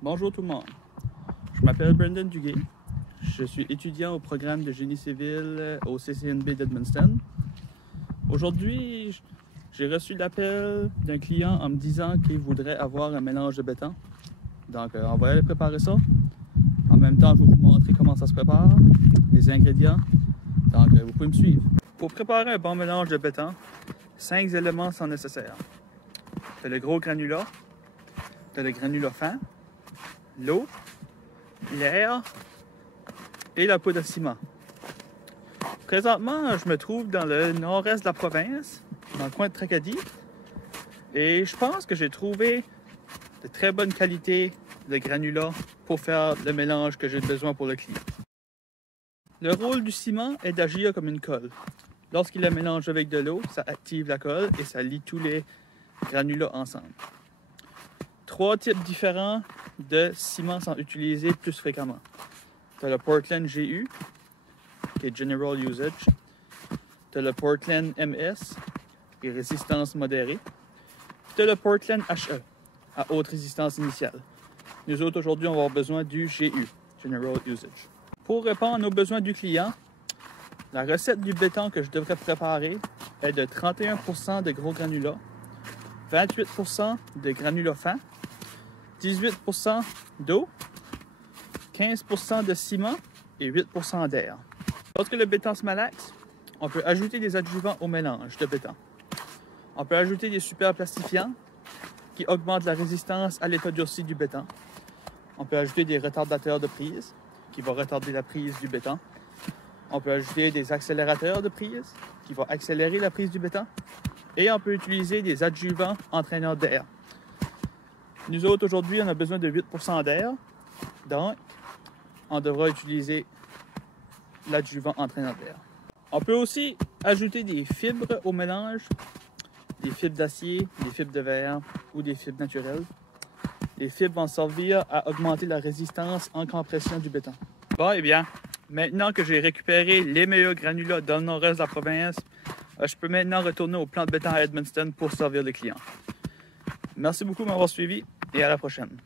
Bonjour tout le monde, je m'appelle Brendan Duguay, je suis étudiant au programme de génie civil au CCNB d'Edmundston. Aujourd'hui, j'ai reçu l'appel d'un client en me disant qu'il voudrait avoir un mélange de béton. Donc on va aller préparer ça. En même temps, je vais vous montrer comment ça se prépare, les ingrédients. Donc vous pouvez me suivre. Pour préparer un bon mélange de béton, 5 éléments sont nécessaires. Tu as le gros granulat, tu as le granulat fin, l'eau, l'air et la poudre de ciment. Présentement, je me trouve dans le nord-est de la province, dans le coin de Tracadie, et je pense que j'ai trouvé de très bonne qualité de granulat pour faire le mélange que j'ai besoin pour le client. Le rôle du ciment est d'agir comme une colle. Lorsqu'il le mélange avec de l'eau, ça active la colle et ça lie tous les granulats ensemble. 3 types différents de ciment sont utilisés plus fréquemment. Tu as le Portland GU, qui est General Usage. Tu as le Portland MS, qui est résistance modérée. Puis tu as le Portland HE, à haute résistance initiale. Nous autres, aujourd'hui, on va avoir besoin du GU, General Usage. Pour répondre aux besoins du client, la recette du béton que je devrais préparer est de 31% de gros granulats, 28% de granulats fins, 18% d'eau, 15% de ciment et 8% d'air. Lorsque le béton se malaxe, on peut ajouter des adjuvants au mélange de béton. On peut ajouter des superplastifiants qui augmentent la résistance à l'état durci du béton. On peut ajouter des retardateurs de prise qui vont retarder la prise du béton. On peut ajouter des accélérateurs de prise qui vont accélérer la prise du béton. Et on peut utiliser des adjuvants entraîneurs d'air. Nous autres, aujourd'hui, on a besoin de 8% d'air. Donc, on devra utiliser l'adjuvant entraîneur d'air. On peut aussi ajouter des fibres au mélange, des fibres d'acier, des fibres de verre ou des fibres naturelles. Les fibres vont servir à augmenter la résistance en compression du béton. Bon, eh bien, maintenant que j'ai récupéré les meilleurs granulats dans le nord-est de la province, je peux maintenant retourner au plant de béton à Edmundston pour servir les clients. Merci beaucoup de m'avoir suivi et à la prochaine.